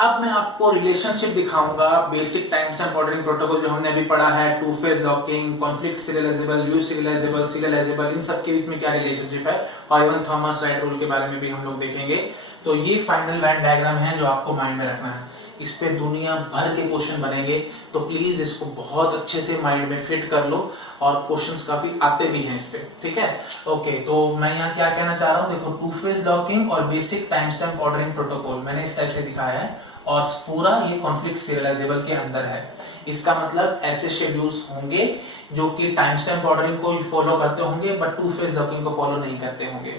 अब मैं आपको रिलेशनशिप दिखाऊंगा basic time stamp ordering protocol जो हमने अभी पढ़ा है, two phase locking, conflict serializable, view serializable, serializable, इन सब के बीच में क्या रिलेशनशिप है, और इवन थॉमस राइट रूल के बारे में भी हम लोग देखेंगे। तो ये फाइनल वैन डायग्राम है जो आपको माइंड में रखना है। इस पे दुनिया भर के क्वेश्चन बनेंगे, तो प्लीज इसको बहुत अच्छे से माइंड में फिट कर लो, और क्वेश्चंस काफी आते भी हैं इस पे, ठीक है। ओके, तो मैं यहाँ क्या कहना चाह रहा हूँ, देखो टू फेज लॉकिंग और basic time stamp ordering protocol मैंने इस टाइप से दिखाया है, और पूरा ये कॉन्फ्लिक्ट सीरियलाइजेबल के अंदर है। इसका मतलब ऐसे शेड्यूल्स होंगे जो कि टाइम स्टैम्प ऑर्डरिंग को फॉलो करते होंगे बट टू फेज लॉकिंग को फॉलो नहीं करते होंगे।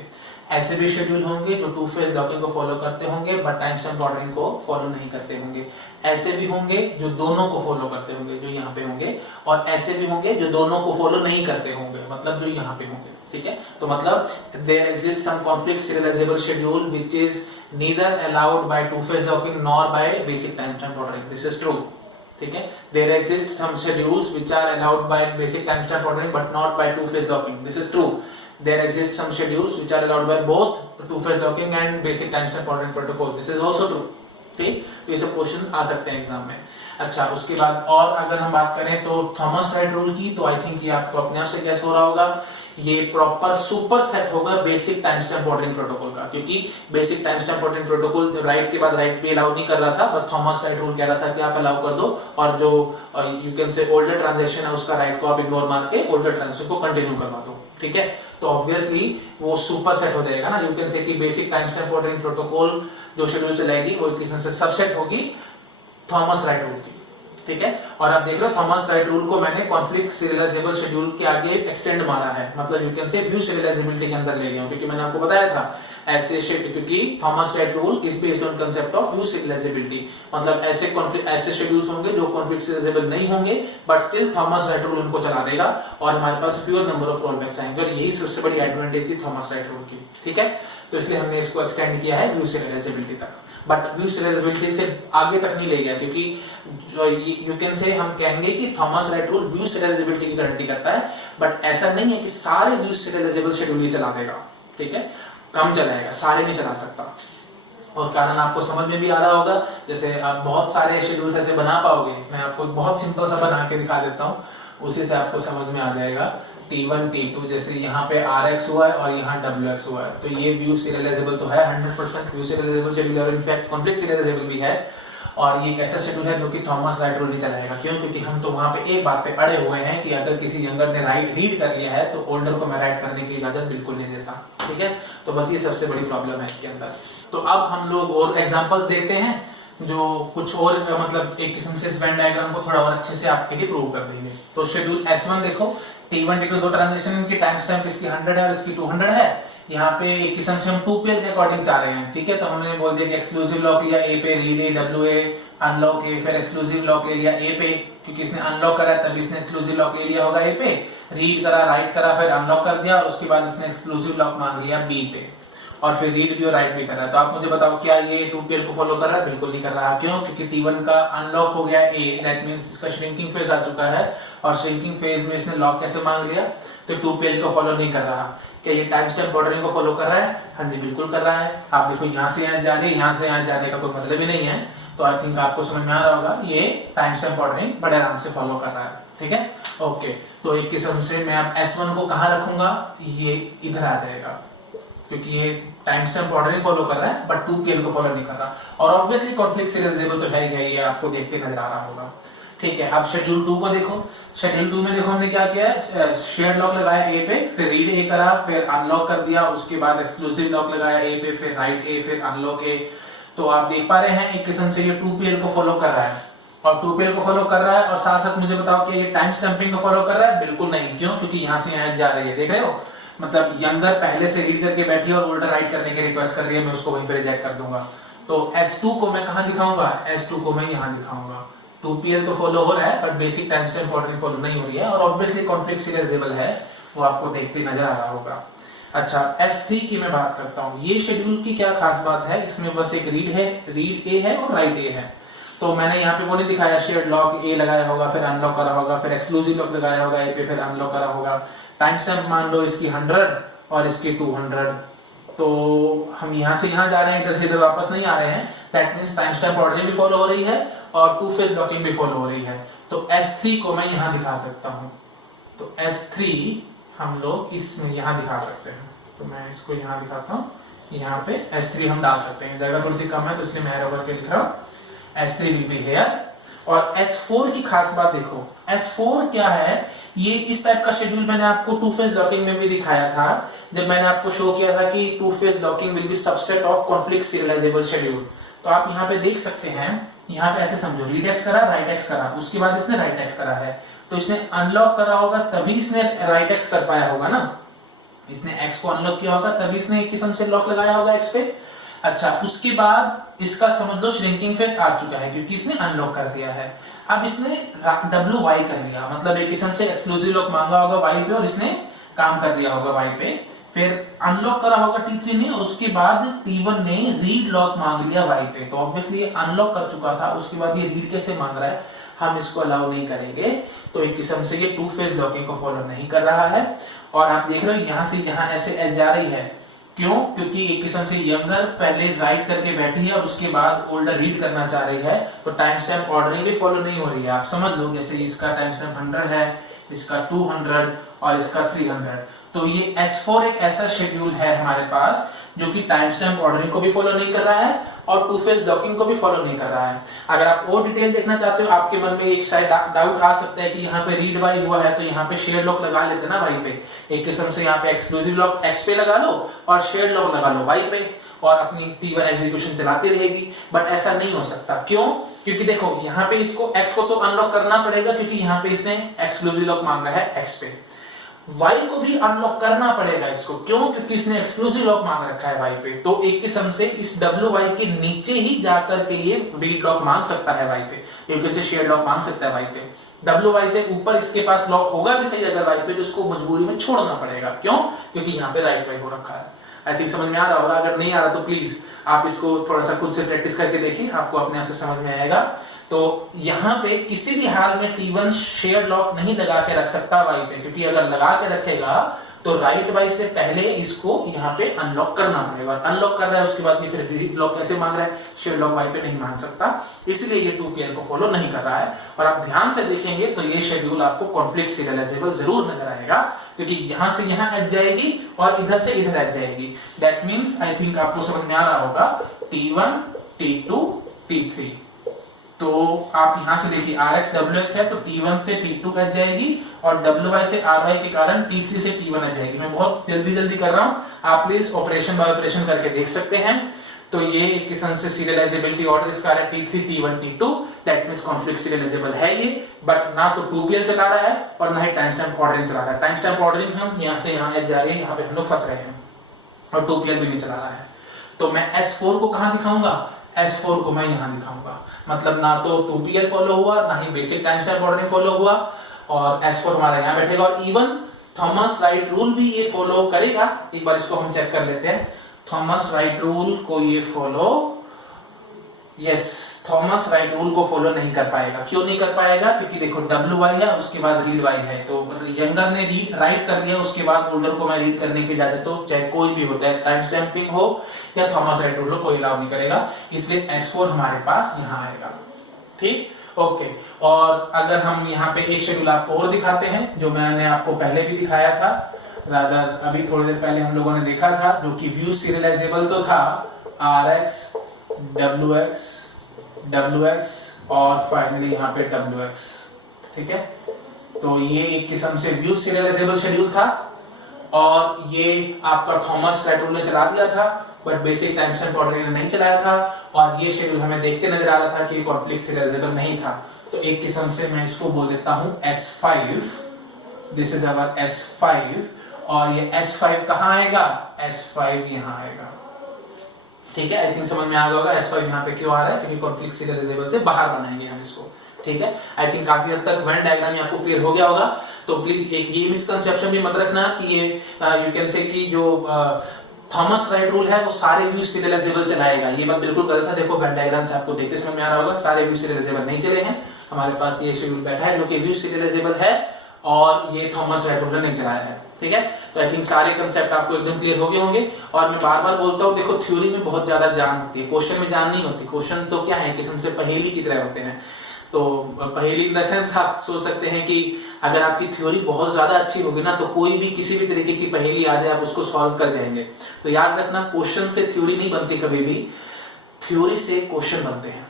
ऐसे भी शेड्यूल होंगे जो टू फेज लॉकिंग को फॉलो करते होंगे बट टाइम स्टैम्प ऑर्डरिंग को फॉलो नहीं करते होंगे। ऐसे भी होंगे जो दोनों को फॉलो करते होंगे, जो यहाँ पे होंगे, और ऐसे भी होंगे जो दोनों को फॉलो नहीं करते होंगे, मतलब जो यहाँ पे होंगे, ठीक है। तो मतलब there exist some conflict serializable schedule which is neither allowed by two phase locking nor by basic time stamp ordering. This is true, ठीक है। There exist some schedules which are allowed by basic time stamp ordering but not by two phase locking. This is true. There exist some schedules which are allowed by both two phase locking and basic time stamp ordering protocol. This is also true, ठीक। तो ये सब question आ सकते हैं exam में। अच्छा, उसके बाद और अगर हम बात करें तो थॉमस राइट रूल की, तो आई थिंक ये आपको अपने आप से गैस हो रहा होगा, ये प्रॉपर सुपर सेट होगा basic time stamp ordering protocol का, क्योंकि basic time stamp ordering protocol right के बाद राइट भी अलाउ नहीं कर रहा था, बट थॉमस राइट रूल कह रहा था कि आप अलाउ कर दो, और जो you can say older transaction है उसका राइट को आप इग्नोर मार के ओल्डर ट्रांजेक्शन को कंटिन्यू करवा दो, ठीक है। तो ऑब्वियसली वो सुपर सेट हो जाएगा ना, यू कैन से कि basic time stamp ordering protocol जो शेड्यूल चलाएगी वो एक किस्म से सबसेट होगी थॉमस राइट रूल की, ठीक है। और आप देख रहे हो थॉमस राइट रूल को मैंने कॉन्फ्लिक्ट सीरियलाइजेबल शेड्यूल के आगे एक्सटेंड मारा है, मतलब you can say view serialisability के अंदर ले गया हूं, क्योंकि मैंने आपको बताया था ऐसे क्योंकि Thomas write rule is based on concept of view serialisability, मतलब ऐसे कॉन्फ्लिक्ट ऐसे शेड्यूल्स होंगे जो कॉन्फ्लिक्ट सीरियलाइजेबल नहीं होंगे but still Thomas write rule उनको चला देगा, और हमारे पास फ्यूअर नंबर ऑफ रोलबैक्स आएंगे, और यही सबसे बड़ी एडवांटेज थी थॉमस राइट रूल की, ठीक है। तो इसलिए हमने इसको एक्सटेंड किया है व्यू सीरियलाइजेबिलिटी तक, बट व्यू सीरियलाइजेबिलिटी से आगे तक नहीं ले गया, क्योंकि यू कैन से हम कहेंगे कि Thomas write rule view serialisability की गारंटी करता है, बट ऐसा नहीं है कि सारे व्यू सीरियलाइजेबल शेड्यूल ही चला देगा, ठीक है। कम चलाएगा, सारे नहीं चला सकता, और कारण आपको समझ में भी आ रहा होगा। जैसे आप बहुत सारे शेड्यूल्स ऐसे बना पाओगे, मैं आपको बहुत सिंपल सा बना के दिखा देता हूँ, उसी से आपको समझ में आ जाएगा। T1 T2 जैसे यहाँ पे RX हुआ है और यहाँ WX हुआ है, तो ये व्यू सीरियलाइजेबल तो है 100% व्यू सीरियलाइजेबल शेड्यूल है, और इनफैक्ट कॉन्फ्लिक्ट सीरियलाइजेबल भी है, और ये एक ऐसा शेड्यूल है जो कि थॉमस राइट रूल नहीं चलाएगा। क्यों? क्योंकि हम तो वहां पे एक बात पे अड़े हुए हैं कि अगर किसी यंगर ने राइट रीड कर लिया है तो ओल्डर को मैं राइट करने की इजाजत बिल्कुल नहीं देता, ठीक है। तो बस ये सबसे बड़ी प्रॉब्लम है इसके अंदर। तो अब हम लोग और एग्जांपल्स देते हैं जो कुछ और मतलब एक किस्म से इस वेन डायग्राम को थोड़ा और अच्छे से आपके लिए प्रूव कर देंगे। तो शेड्यूल S1 देखो, T1 T2 दो ट्रांजेक्शन की टाइम स्टैम्प इसकी 100 है और इसकी 200 है। यहाँ पे एक किस्म से हम 2PL के अकॉर्डिंग चाह रहे हैं, ठीक है। तो हमने बोल दिया कि एक्सक्लूसिव लॉक लिया A पे, read A, WA, unlock A, फिर एक्सक्लूसिव लॉक ले लिया A पे, क्योंकि इसने अनलॉक करा तब इसने एक्सक्लूसिव लॉक ले लिया होगा A पे, रीड करा, राइट करा, फिर अनलॉक कर दिया, और उसके बाद इसने एक्सक्लूसिव लॉक मांग लिया B पे, और फिर रीड भी और राइट भी कर रहा है। तो आप मुझे बताओ क्या ये 2PL को फॉलो कर रहा है? बिल्कुल नहीं कर रहा। क्यों? क्योंकि T1 का अनलॉक हो गया A, दैट मींस इसका श्रिंकिंग फेज आ चुका है, और श्रिंकिंग फेज में इसने लॉक कैसे मांग लिया? तो 2PL को फॉलो नहीं कर रहा। क्या ये टाइम स्टैम्प ऑर्डरिंग को फॉलो कर रहा है? हाँ जी, बिल्कुल कर रहा है। आप देखो यहाँ से यहाँ जा रहे हैं, यहाँ से यहाँ जाने का कोई मतलब ही नहीं है, तो आई थिंक आपको समझ में आ रहा होगा ये टाइम स्टैम्प ऑर्डरिंग बड़े आराम से फॉलो कर रहा है, ठीक है। ओके, तो एक किस्म से मैं अब S1 को कहाँ रखूंगा? ये इधर आ जाएगा, क्योंकि ये टाइम स्टैम्प ऑर्डरिंग फॉलो कर रहा है बट 2PL को फॉलो नहीं कर रहा, और ऑब्वियसली कॉन्फ्लिक्ट सीरियलाइजेबल तो है ही है, ये आपको देखते नजर आ रहा होगा, ठीक है। अब शेड्यूल 2 को देखो, शेड्यूल 2 में देखो हमने क्या किया है, शेयर्ड लॉक लगाया A पे, फिर रीड A करा, फिर अनलॉक कर दिया, उसके बाद एक्सक्लूसिव लॉक लगाया A पे, फिर राइट A, फिर अनलॉक A। तो आप देख पा रहे हैं एक किस्म से ये 2PL को फॉलो कर रहा है, और 2PL को फॉलो कर रहा है, और साथ साथ मुझे बताओ कि ये टाइम स्टैम्पिंग को फॉलो कर रहा है? बिल्कुल नहीं। क्यों? क्योंकि यहाँ से यहाँ जा रही है, देख रहे हो, मतलब यंगर पहले से रीड करके बैठी है और ओल्डर राइट करने की रिक्वेस्ट कर रही है, मैं उसको वहीं पे रिजेक्ट कर दूंगा। तो S2 को मैं कहाँ दिखाऊंगा? S2 को मैं यहाँ दिखाऊंगा। 2PL तो फॉलो हो रहा है but basic time stamp ordering follow नहीं हो रही है, और ऑब्वियसली कॉन्फ्लिक्ट सीरियलाइजेबल है, वो आपको देखते नजर आ रहा होगा। अच्छा, S3 की मैं बात करता हूँ। ये शेड्यूल की क्या खास बात है, इसमें बस एक रीड है, रीड A है और राइट A है। तो मैंने यहाँ पे वो नहीं दिखाया, शेयर्ड लॉक A लगाया होगा, फिर अनलॉक करा होगा, फिर एक्सक्लूसिव लॉक लगाया होगा A पे, फिर अनलॉक करा होगा। टाइम स्टैम्प मान लो इसकी 100 और इसकी 200, तो हम यहाँ से यहाँ जा रहे हैं, इधर से इधर वापस नहीं आ रहे हैं, that means time stamp ordering भी फॉलो हो रही है और टू फेज लॉकिंग भी फॉलो हो रही है। तो S3 को मैं यहाँ दिखा सकता हूँ, तो S3 हम लोग इसमें यहाँ दिखा सकते हैं। तो मैं इसको यहाँ दिखाता हूँ, यहाँ पे S3 हम डाल सकते हैं, जगह थोड़ी सी कम है तो इसलिए मैं एरो करके लिख रहा हूँ S3 विल बी हियर। और S4 की खास बात देखो, S4 क्या है, ये इस टाइप का शेड्यूल मैंने आपको टू फेज लॉकिंग में भी दिखाया था, जब मैंने आपको शो किया था कि two phase locking will be subset of conflict serializable schedule. तो आप यहाँ पे देख सकते हैं, यहाँ पे ऐसे समझो, रीड एक्स करा, राइट एक्स करा, उसके बाद इसने राइट एक्स करा है, तो इसने अनलॉक करा होगा तभी इसने राइट एक्स कर पाया होगा ना, इसने एक्स को अनलॉक किया होगा तभी इसने एक किस्म से लॉक लगाया होगा एक्स पे। अच्छा, उसके बाद इसका समझ लो श्रिंकिंग फेज आ चुका है क्योंकि इसने अनलॉक कर दिया है। अब इसने WY कर लिया, मतलब एक किस्म से एक्सक्लूसिव लॉक मांगा होगा Y पे और इसने काम कर दिया होगा Y पे, फिर अनलॉक करा होगा T3 ने और उसके बाद T1 ने रीड लॉक मांग लिया Y पे, तो ऑब्वियसली ये अनलॉक कर चुका था, उसके बाद ये रीड कैसे मांग रहा है, हम इसको अलाउ नहीं करेंगे। तो एक किस्म से ये टू फेज लॉकिंग को फॉलो नहीं कर रहा है। और आप देख रहे हो यहाँ से यहाँ ऐसे एज जा रही है, क्यों? क्योंकि एक किस्म से यंगर पहले राइट करके बैठी है और उसके बाद ओल्डर रीड करना चाह रही है, तो टाइम स्टैम्प ऑर्डरिंग भी फॉलो नहीं हो रही है। आप समझ लो, जैसे इसका टाइम स्टैम्प 100 है, इसका 200 और इसका 300, तो ये S4 एक ऐसा शेड्यूल है हमारे पास जो कि टाइम स्टैम्प ऑर्डरिंग को भी फॉलो नहीं कर रहा है और टू फेज लॉकिंग को भी फॉलो नहीं कर रहा है। अगर आप और डिटेल देखना चाहते हो, आपके मन में एक शायद डाउट आ सकता है कि यहाँ पे रीड वाई हुआ है तो यहाँ पे शेयर लॉक लगा लेते ना वाई पे, एक किस्म से यहाँ पे एक्सक्लूसिव लॉक एक्स पे लगा लो और शेयर लॉक लगा लो वाई पे और अपनी T1 एग्जीक्यूशन चलाती रहेगी। बट ऐसा नहीं हो सकता, क्यों? क्योंकि देखो यहाँ पे इसको एक्स को तो अनलॉक करना पड़ेगा क्योंकि यहाँ पे इसने एक्सक्लूसिव लॉक मांगा है एक्स पे, Y को भी अनलॉक करना पड़ेगा इसको, क्यों? क्योंकि इसने एक्सक्लूसिव लॉक मांग रखा है Y पे, तो एक किस्म से इस WY के नीचे ही जाकर के ये रीड लॉक मांग सकता है Y पे, क्योंकि इसे शेयर लॉक मांग सकता है Y पे। WY से ऊपर इसके पास लॉक होगा भी सही अगर Y पे, तो इसको मजबूरी में छोड़ना पड़ेगा, क्यों? क्योंकि यहाँ पे राइट वाई हो रखा है। आई थिंक समझ में आ रहा होगा, अगर नहीं आ रहा तो प्लीज आप इसको थोड़ा सा खुद से प्रैक्टिस करके देखिए, आपको अपने आप से समझ में आएगा। तो यहाँ पे किसी भी हाल में T1 शेयर लॉक नहीं लगा के रख सकता वाई पे, क्योंकि अगर लगा के रखेगा तो राइट वाई से पहले इसको यहाँ पे अनलॉक करना पड़ेगा। अनलॉक कर रहा है उसके बाद ये फिर रीड लॉक कैसे मांग रहा है, शेयर लॉक वाई पे नहीं मांग सकता, इसलिए ये 2PL को फॉलो नहीं कर रहा है। और आप ध्यान से देखेंगे तो ये शेड्यूल आपको कॉन्फ्लिक्ट सीरियलाइजेबल जरूर नजर आएगा, क्योंकि यहाँ से यहाँ एज जाएगी और इधर से इधर एज जाएगी। दैट मीन्स आई थिंक आपको समझ में आ रहा होगा, T1 T2 T3, तो आप यहां से देखिए RX WX है तो T1 से T2 एज जाएगी और WY से RY के कारण T3 से T1 एज जाएगी। मैं बहुत जल्दी कर रहा हूं, आप प्लीज ऑपरेशन बाय ऑपरेशन करके देख सकते हैं। तो ये एक किस्म से सीरियलाइजेबिलिटी ऑर्डर इसका है T3 T1 T2, that means conflict serialisable है ये, बट ना तो 2PL चला रहा है और ना ही टाइम स्टैम्प ऑर्डरिंग चला रहा है। टाइम स्टैम्प ऑर्डरिंग हम यहां से यहां एज जा रहे हैं, यहां पे हम लोग फंस रहे हैं और 2PL भी नहीं चला रहा है। तो मैं S4 को कहां दिखाऊंगा, S4 को मैं यहां दिखाऊंगा, मतलब ना तो 2PL फॉलो हुआ ना ही basic time stamp ordering follow हुआ, और S4 हमारा यहां बैठेगा। और इवन थॉमस राइट रूल भी ये फॉलो करेगा, एक बार इसको हम चेक कर लेते हैं। थॉमस राइट रूल को ये follow, yes, Thomas write rule को फॉलो नहीं कर पाएगा। क्यों नहीं कर पाएगा? क्योंकि देखो WY है उसके बाद रीड वाई है, तो यंगर ने रीड राइट कर दिया, उसके बाद ओल्डर को मैं रीड करने की इजाजत, तो चाहे कोई भी होता है, टाइम स्टैंपिंग हो या थॉमस राइट रूल हो, कोई अलाउ नहीं करेगा, इसलिए S4 हमारे पास यहाँ आएगा। ठीक, ओके। और अगर हम यहाँ पे एक शेड्यूल आपको और दिखाते हैं जो मैंने आपको पहले भी दिखाया था, रादर अभी थोड़ी देर पहले हम लोगों ने देखा था, जो कि व्यू सीरियलाइजेबल तो था, RX WX WX और फाइनली यहाँ पे WX, ठीक है। तो ये एक किस्म से व्यू सीरियलाइजेबल शेड्यूल था और ये आपका थॉमस राइट रूल ने चला दिया था, but basic time stamp ordering ने नहीं चलाया था, और ये शेड्यूल हमें देखते नजर आ रहा था कि कॉन्फ्लिक्ट सीरियलाइजेबल नहीं था। तो एक किस्म से मैं इसको बोल देता हूं S5, this is our S5, और ये S5 कहां आएगा, S5 यहां आएगा। ठीक है, आई थिंक समझ में आ गया होगा S5 यहाँ पे क्यों आ रहा है, क्योंकि कॉन्फ्लिक्ट सीरियलाइजेबल से बाहर बनाएंगे हम इसको। ठीक है, आई थिंक काफी हद तक वेन डायग्राम आपको क्लियर हो गया होगा। तो प्लीज एक ये मिसकंसेप्शन भी मत रखना कि ये यू कैन से कि जो थॉमस राइट रूल है वो सारे व्यू सीरियलाइजेबल चलाएगा, ये बात बिल्कुल गलत है। देखो वेन डायग्राम से आपको देखते समझ में आ रहा होगा, सारे व्यू सीरियलाइजेबल नहीं चले हैं, हमारे पास ये शेड्यूल बैठा है जो कि व्यू सीरियलाइजेबल है और ये थॉमस राइट रूलर ने चलाया है। ठीक है, तो आई थिंक सारे कंसेप्ट आपको एकदम क्लियर हो गए होंगे। और मैं बार बार बोलता हूँ, देखो थ्योरी में बहुत ज्यादा जान होती है, क्वेश्चन में जान नहीं होती। क्वेश्चन तो क्या है, किस्म से पहेली की तरह होते हैं। तो पहेली इन द सेंस आप सोच सकते हैं कि अगर आपकी थ्योरी बहुत ज्यादा अच्छी होगी ना, तो कोई भी किसी भी तरीके की पहेली आ जाए आप उसको सॉल्व कर जाएंगे। तो याद रखना, क्वेश्चन से थ्योरी नहीं बनती कभी भी, थ्योरी से क्वेश्चन बनते हैं।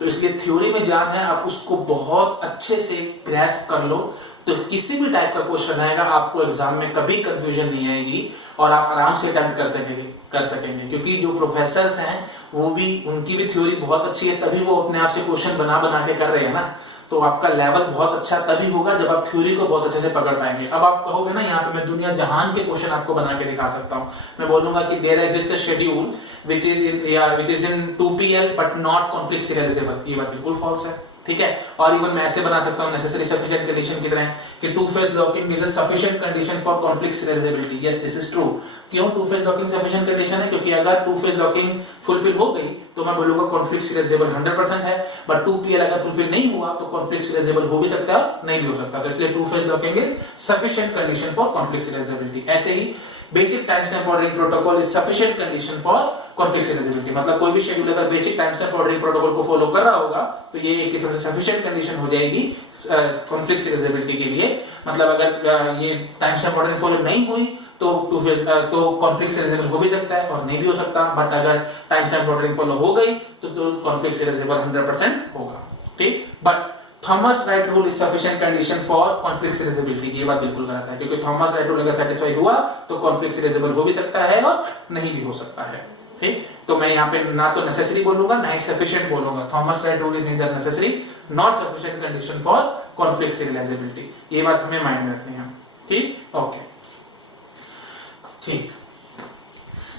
तो इसलिए थ्योरी में जान है, आप उसको बहुत अच्छे से ग्रैस्प कर लो, तो किसी भी टाइप का क्वेश्चन आएगा आपको एग्जाम में कभी कंफ्यूजन नहीं आएगी और आप आराम से अटेम्प्ट कर सकेंगे। क्योंकि जो प्रोफेसर्स हैं वो भी, उनकी भी थ्योरी बहुत अच्छी है, तभी वो अपने आप से क्वेश्चन बना बना के कर रहे हैं ना। तो आपका लेवल बहुत अच्छा तभी होगा जब आप थ्योरी को बहुत अच्छे से पकड़ पाएंगे। अब आप कहोगे ना, यहाँ पे मैं दुनिया जहान के क्वेश्चन आपको बना के दिखा सकता हूँ। मैं बोलूंगा कि there exist a schedule which is in 2PL but not conflict serializable, ये बात बिल्कुल फॉल्स है। ठीक है, और इवन मैं ऐसे बना सकता हूँ नेसेसरी सफिशिएंट कंडीशन की तरह कि two phase locking is a sufficient condition for conflict serializability. Yes, this is true. क्यों two phase locking sufficient condition है? क्योंकि अगर टू फेज लॉकिंग फुलफिल हो गई तो मैं बोलूंगा कॉन्फ्लिक्ट सीरियलाइजेबल 100% है, बट 2PL अगर फुलफिल नहीं हुआ तो कॉन्फ्लिक्ट सीरियलाइजेबल हो भी सकता है, नहीं भी हो सकता। तो इसलिए two phase locking is sufficient condition for conflict serializability. ऐसे ही basic time stamp ordering protocol is sufficient condition for conflict serializability. मतलब कोई भी शेड्यूल अगर basic time stamp ordering protocol को फॉलो कर रहा होगा तो ये एक किस्म से सफिशिएंट कंडीशन हो जाएगी कॉन्फ्लिक्ट सीरियलाइजेबिलिटी के लिए। मतलब अगर ये टाइम स्टैम्प ऑर्डरिंग फॉलो नहीं हुई तो कॉन्फ्लिक्ट सीरियलाइजेबल हो भी सकता है और नहीं भी हो सकता, बट अगर टाइम स्टैम्प ऑर्डरिंग फॉलो हो गई तो कॉन्फ्लिक्ट सीरियलाइजेबल 100% होगा। ठीक, but Thomas write rule is sufficient condition for conflict serialisability, ये बात बिल्कुल गलत है। क्योंकि थॉमस राइट रूल अगर सेटिस्फाई हुआ तो कॉन्फ्लिक्ट सीरियलाइजेबल हो भी सकता है और नहीं भी हो सकता है। ठीक, तो मैं यहाँ पे ना तो नेसेसरी बोलूंगा ना ही सफिशिएंट बोलूंगा। Thomas write rule is neither necessary not sufficient condition for conflict serialisability, ये बात हमें माइंड रखनी है। ठीक, ओके, ठीक।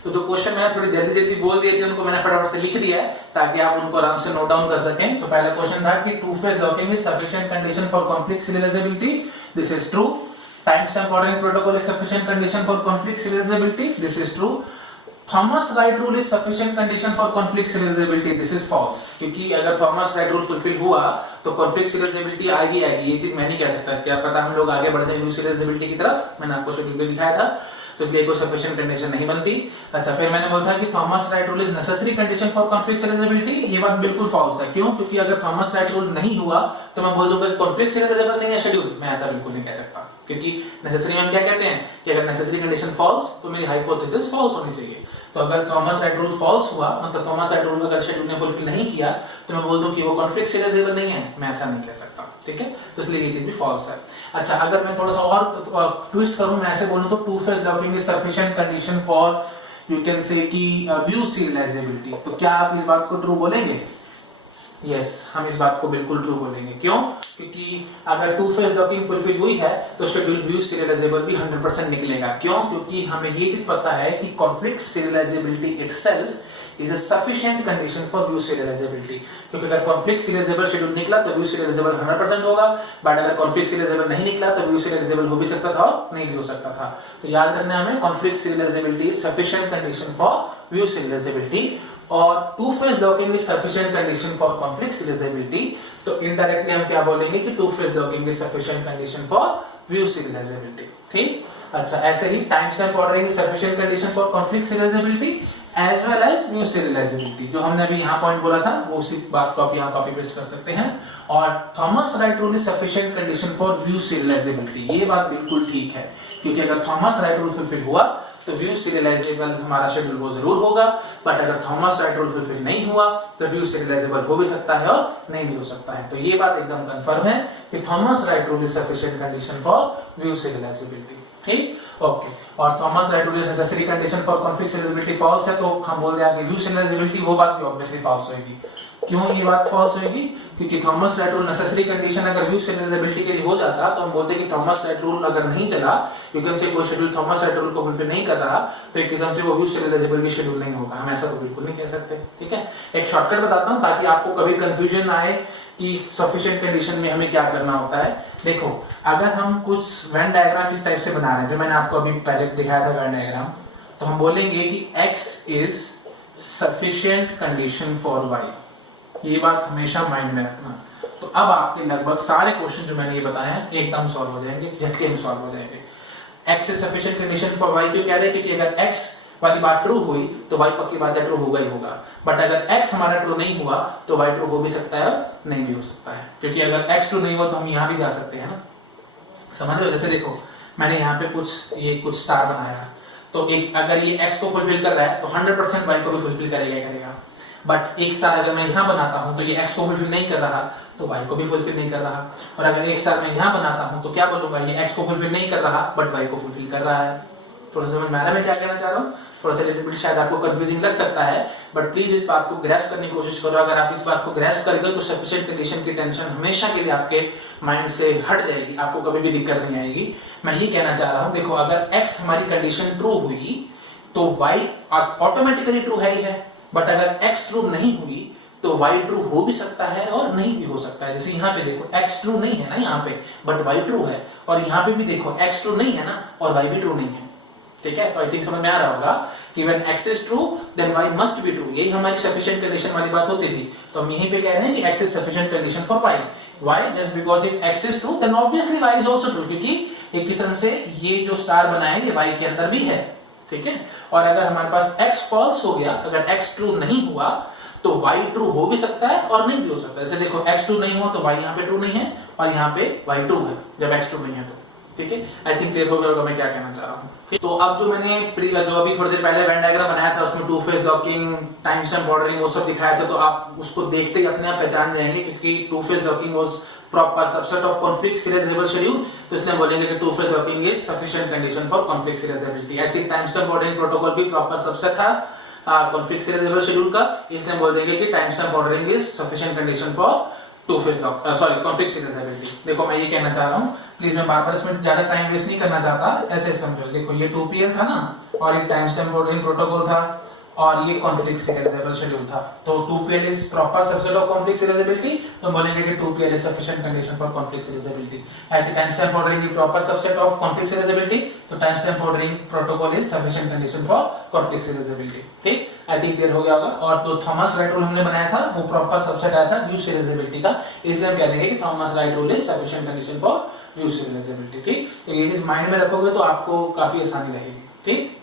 तो जो क्वेश्चन मैंने थोड़ी जल्दी जल्दी बोल दिए थे उनको मैंने फटाफट से लिख दिया है ताकि आप उनको आराम से नोट डाउन कर सकें। तो पहला क्वेश्चन था कि two phase locking is sufficient condition for conflict serializability, this is true. Time stamp ordering protocol is sufficient condition for conflict serializability, this is true. Thomas write rule is sufficient condition for conflict serializability, this is false. क्योंकि अगर Thomas write rule fulfil हुआ तो conflict serialisability आएगी, ये चीज मैं नहीं कह सकता। क्या पता हम लोग आगे बढ़ते हैं न्यू सीरियलाइजेबिलिटी की तरफ, मैंने आपको शेड्यूल में दिखाया था, तो इसलिए कोई सफिशिएंट कंडीशन नहीं बनती। अच्छा, फिर मैंने बोला था कि Thomas write rule is necessary condition for conflict serialisability, ये बात बिल्कुल फॉल्स है। क्यों? क्योंकि अगर थॉमस राइट रूल नहीं हुआ तो मैं बोल दूंगा कॉन्फ्लिक्ट सीरियलाइजेबल नहीं है शेड्यूल, मैं ऐसा बिल्कुल नहीं कह सकता। क्योंकि नेसेसरी में हम क्या कहते हैं कि अगर नेसेसरी कंडीशन फॉल्स तो मेरी हाइपोथेसिस फॉल्स होनी चाहिए। तो अगर थॉमस राइट रूल फॉल्स हुआ, मतलब थॉमस राइट रूल अगर शेड्यूल ने फुलफिल नहीं किया तो मैं बोल दूं कि वो कॉन्फ्लिक्ट सीरियलाइजेबल नहीं है, मैं ऐसा नहीं कह सकता। ठीक है, तो इसलिए ये चीज भी फॉल्स है। अच्छा, अगर मैं थोड़ा सा और ट्विस्ट करूं, मैं ऐसे बोलूं तो to phase locking is sufficient condition for you can say कि व्यू सीरियलाइजेबिलिटी, तो क्या आप इस बात को ट्रू बोलेंगे? यस, हम इस बात को बिल्कुल ट्रू बोलेंगे। क्यों? क्योंकि अगर टू फेज लॉकिंग फुलफिल हुई है तो शेड्यूल व्यू सीरियलाइजेबल भी 100% निकलेगा। क्यों? क्योंकि हमें ये चीज पता है कि conflict serialisability itself is a sufficient condition for view serializability, क्योंकि अगर कॉन्फ्लिक्ट सीरियलाइजेबल शेड्यूल निकला तो व्यू सीरियलाइजेबल 100% होगा, बट अगर कॉन्फ्लिक्ट सीरियलाइजेबल नहीं निकला तो व्यू सीरियलाइजेबल हो भी सकता था और नहीं भी हो सकता था। तो याद रखना हमें conflict serializability is sufficient condition for view serializability और two phase locking is sufficient condition for conflict serializability. तो इनडायरेक्टली हम क्या बोलेंगे कि two phase locking is sufficient condition for view serializability. ठीक, अच्छा, ऐसे ही time stamp ordering is sufficient condition for conflict serializability as well as view serializability. जो हमने अभी यहाँ पॉइंट बोला था वो उसी बात को आप यहाँ कॉपी पेस्ट कर सकते हैं। और Thomas write rule is sufficient condition for view serialisability, ये बात बिल्कुल ठीक है। क्योंकि अगर थॉमस राइट रूल फुलफिल हुआ तो व्यू सीरियलाइजेबल हमारा शेड्यूल वो जरूर होगा, बट अगर थॉमस राइट रूल फुलफिल नहीं हुआ तो व्यू सीरियलाइजेबल हो भी सकता है और नहीं भी हो सकता है। तो ये बात एकदम कंफर्म है कि Thomas write rule is sufficient condition for view serializability. ठीक, ओके। और Thomas write rule is necessary condition for conflict serializability false है, तो हम बोल रहे हैं कि व्यू सीरियलाइजेबिलिटी वो बात भी ऑब्वियसली फॉल्स होगी। क्यों ये बात फॉल्स होगी? क्योंकि Thomas write rule necessary condition अगर व्यू सीरियलाइजेबिलिटी के लिए हो जाता तो हम बोलते हैं कि थॉमस राइट रूल अगर नहीं चला, क्योंकि से कोई शेड्यूल थॉमस राइट रूल को फुलफिल नहीं कर रहा, तो एक किस्म से वो व्यू सीरियलाइजेबल भी शेड्यूल नहीं होगा। हम ऐसा तो बिल्कुल नहीं कह सकते। ठीक है, एक शॉर्टकट बताता हूं ताकि आपको कभी कंफ्यूजन ना आए कि सफिशिएंट कंडीशन में हमें क्या करना होता है। देखो, अगर हम कुछ वेन डायग्राम इस टाइप से बना रहे हैं जो मैंने आपको अभी पहले दिखाया था वेन डायग्राम, तो हम बोलेंगे कि x is sufficient condition for y, ये बात हमेशा माइंड में रखना। तो अब आपके लगभग सारे क्वेश्चन जो मैंने ये बताए हैं एकदम सॉल्व हो जाएंगे, झटके में सॉल्व हो जाएंगे। x is sufficient condition for y, क्यों कह रहे हैं क्योंकि अगर x वाली बात ट्रू हुई तो y पक्की बात है ट्रू होगा ही होगा, बट अगर x हमारा ट्रू नहीं हुआ तो y ट्रू हो भी सकता है और नहीं भी हो सकता है, क्योंकि अगर x ट्रू नहीं हुआ तो हम यहाँ भी जा सकते हैं ना, समझ रहे हो। जैसे देखो मैंने यहाँ पे कुछ स्टार बनाया, तो एक अगर ये x को फुलफिल कर रहा है तो 100% y को भी फुलफिल करेगा, बट एक स्टार अगर मैं यहाँ बनाता हूँ तो ये x को फुलफिल नहीं कर रहा तो y को भी फुलफिल नहीं कर रहा, और अगर एक स्टार मैं यहाँ बनाता हूँ तो क्या बोलूंगा, ये x को फुलफिल नहीं कर रहा बट y को फुलफिल कर रहा है। थोड़ा सा समझ में आ रहा है मैं क्या कहना चाह रहा हूँ, थोड़ा सा लिटिल बिट शायद आपको कंफ्यूजिंग लग सकता है, बट प्लीज इस बात को ग्रैस्प करने की कोशिश करो। अगर आप इस बात को ग्रैस्प करेंगे तो सफिशिएंट कंडीशन की टेंशन हमेशा के लिए आपके माइंड से हट जाएगी, आपको कभी भी दिक्कत नहीं आएगी। मैं ये कहना चाह रहा हूँ, देखो अगर x हमारी कंडीशन ट्रू हुई तो y ऑटोमेटिकली ट्रू है ही है, बट अगर x ट्रू नहीं हुई तो y ट्रू हो भी सकता है और नहीं भी हो सकता है। जैसे यहाँ पे देखो x ट्रू नहीं है ना यहाँ पे, बट y ट्रू है, और यहाँ पे भी देखो x ट्रू नहीं है ना और y भी ट्रू नहीं है, ठीक है। तो आई थिंक समझ में आ रहा होगा कि when x is true then y must be true, यही हमारी सफिशिएंट कंडीशन वाली बात होती थी। तो हम यहीं पे कह रहे हैं कि x is sufficient condition for y, why just because if x is true then obviously y is also true, क्योंकि एक किस्म से ये जो स्टार बनाया ये y के अंदर भी है, ठीक है। और अगर हमारे पास x फॉल्स हो गया, अगर x ट्रू नहीं हुआ तो y ट्रू हो भी सकता है और नहीं भी हो सकता है। जैसे देखो x ट्रू नहीं हुआ तो y यहाँ पे ट्रू नहीं है और यहाँ पे y ट्रू है जब x ट्रू नहीं है तो, ठीक है। आई थिंक क्लियर हो गया होगा मैं क्या कहना चाह रहा हूँ। तो अब जो मैंने जो अभी थोड़ी देर पहले वेन डायग्राम बनाया था उसमें to phase locking, time stamp bordering वो सब दिखाया था, तो आप उसको देखते ही अपने आप पहचान जाएंगे, क्योंकि to phase locking was proper subset of conflict serializable schedule, तो इसलिए बोलेंगे कि two phase locking is sufficient condition for conflict serializability. ऐसे टाइम स्टैम्प बॉर्डरिंग प्रोटोकॉल भी प्रॉपर सबसेट था कॉन्फ्लिक्ट सीरियलाइजेबल शेड्यूल का, इसलिए बोल देंगे कि time stamp bordering is sufficient condition for two phase lock conflict serialisability. देखो मैं ये कहना चाह रहा हूँ, प्लीज मैं बार-बार इसमें ज्यादा टाइम वेस्ट नहीं करना चाहता, ऐसे समझो। देखो ये 2PL था ना और एक टाइम स्टैम्प बॉर्डरिंग प्रोटोकॉल था और ये कॉन्फ्लिक्ट सीरियलाइजेबल शेड्यूल था, तो 2PL is proper subset of conflict serializability, तो बोलेंगे कि 2PL is sufficient condition for conflict serializability. ऐसे टाइम स्टैम्प बॉर्डरिंग की proper subset of conflict serializability, तो timestamp ordering protocol is sufficient condition for conflict serializability, ठीक। I think clear हो गया होगा। और जो थॉमस राइट रूल हमने बनाया था वो प्रॉपर सबसेट आया था व्यू सीरियलाइजेबिलिटी का, इसलिए हम कह देंगे कि Thomas write rule is sufficient condition for view serializability, ठीक। तो ये चीज माइंड में रखोगे तो आपको काफी आसानी रहेगी, ठीक।